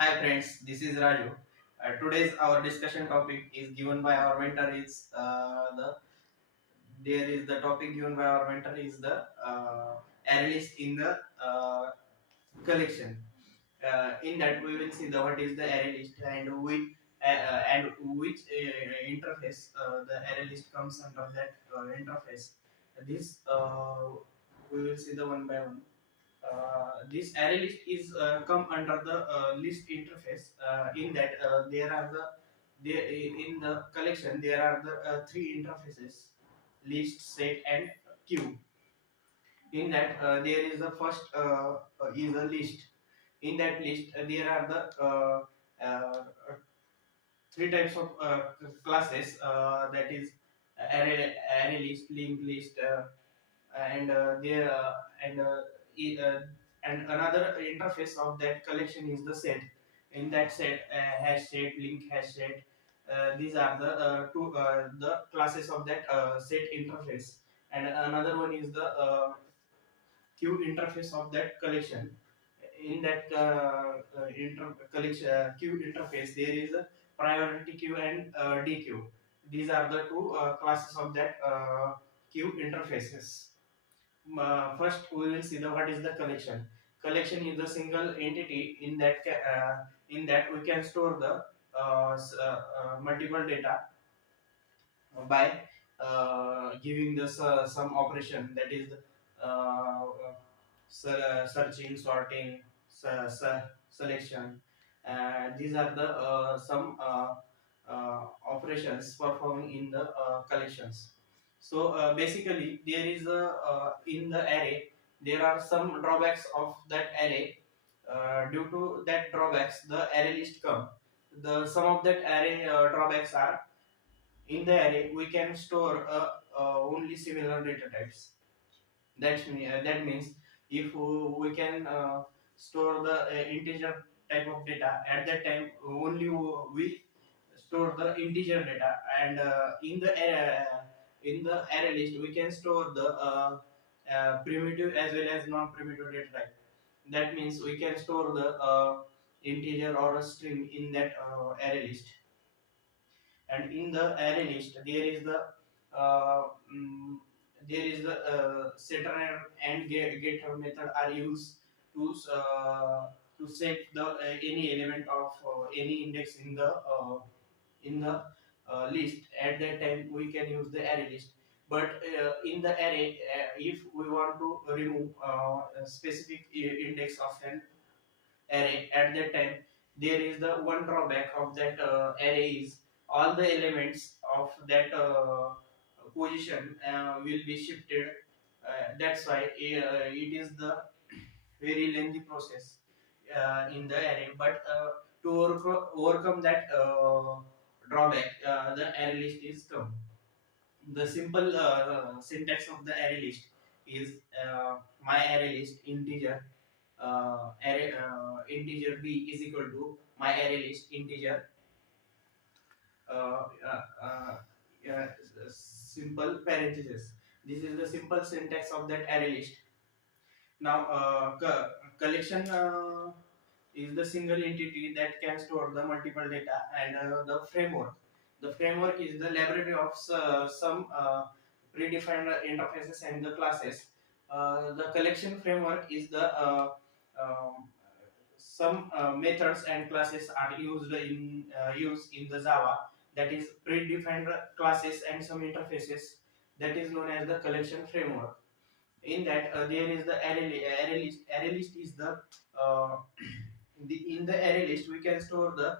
Hi friends, this is Raju. Today's our discussion topic is given by our mentor. It's the there is the topic given by our mentor is the array list in the collection. In that we will see the what is the array list and which interface the array list comes under that interface. This we will see the one by one. This array list is come under the list interface. In that there are the there in the collection there are the three interfaces: list, set, and queue. In that there is the first is a list. In that list there are the three types of classes, that is array list, linked list, and there and e- uh, and another interface of that collection is the set. In that set, hash set, link hash set, these are the two the classes of that set interface. And another one is the queue interface of that collection. In that collection queue interface, there is a priority queue and DQ. These are the two classes of that queue interfaces. First, we will see the what is the collection. Collection is a single entity. In that we can store the multiple data by giving the some operation, that is searching, sorting, selection. These are the some operations performing in the collections. So basically, there is a in the array there are some drawbacks of that array. Due to that drawbacks, the array list come. The some of that array drawbacks are: in the array we can store only similar data types. That means if we can store the integer type of data, at that time only we store the integer data. And in the array list we can store the primitive as well as non-primitive data type. That means we can store the integer or a string in that array list. And in the array list uh, mm, there is the setter and getter method are used to set the any element of any index in the list. At that time we can use the array list. But in the array, if we want to remove a specific index of an array, at that time there is the one drawback of that array is all the elements of that position will be shifted. That's why it is the very lengthy process in the array. But to overcome that drawback, the array list is come. The simple syntax of the array list is my array list integer integer b is equal to my array list integer uh, uh, uh, uh, simple parenthesis. This is the simple syntax of that array list. Now collection is the single entity that can store the multiple data. And the framework is the library of some predefined interfaces and the classes. The collection framework is the some methods and classes are used in the Java, that is predefined classes and some interfaces, that is known as the collection framework. In that there is the array list. Array list is the uh, in the array list we can store the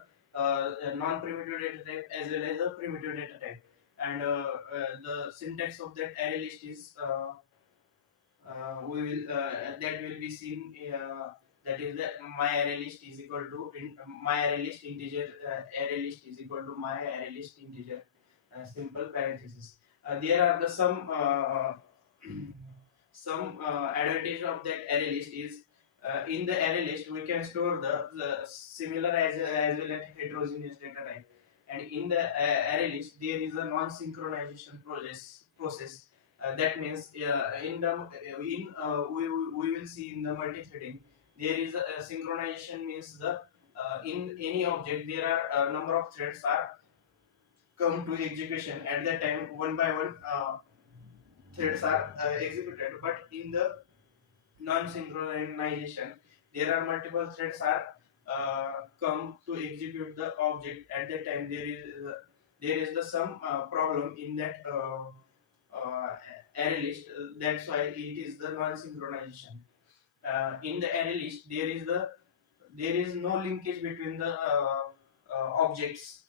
non-primitive data type as well as the primitive data type. And the syntax of that array list is we will that will be seen, that is that my array list is equal to my array list integer, array list is equal to my array list integer, simple parenthesis. There are the some some advantage of that array list is in the array list we can store the similar as well as heterogeneous data type. And in the array list there is a non-synchronization process. That means in the in we will see in the multi-threading there is a synchronization, means the in any object there are a number of threads are come to execution at that time. One by one threads are executed, but in the non-synchronization there are multiple threads are come to execute the object at that time. There is the some problem in that uh, array list. That's why it is the non-synchronization. In the array list there is no linkage between the objects,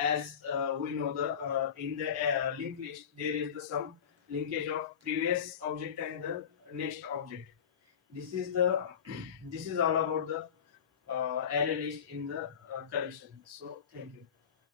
as we know the in the linked list there is the some linkage of previous object and the next object. This is the this is all about the array list in the collection. So thank you.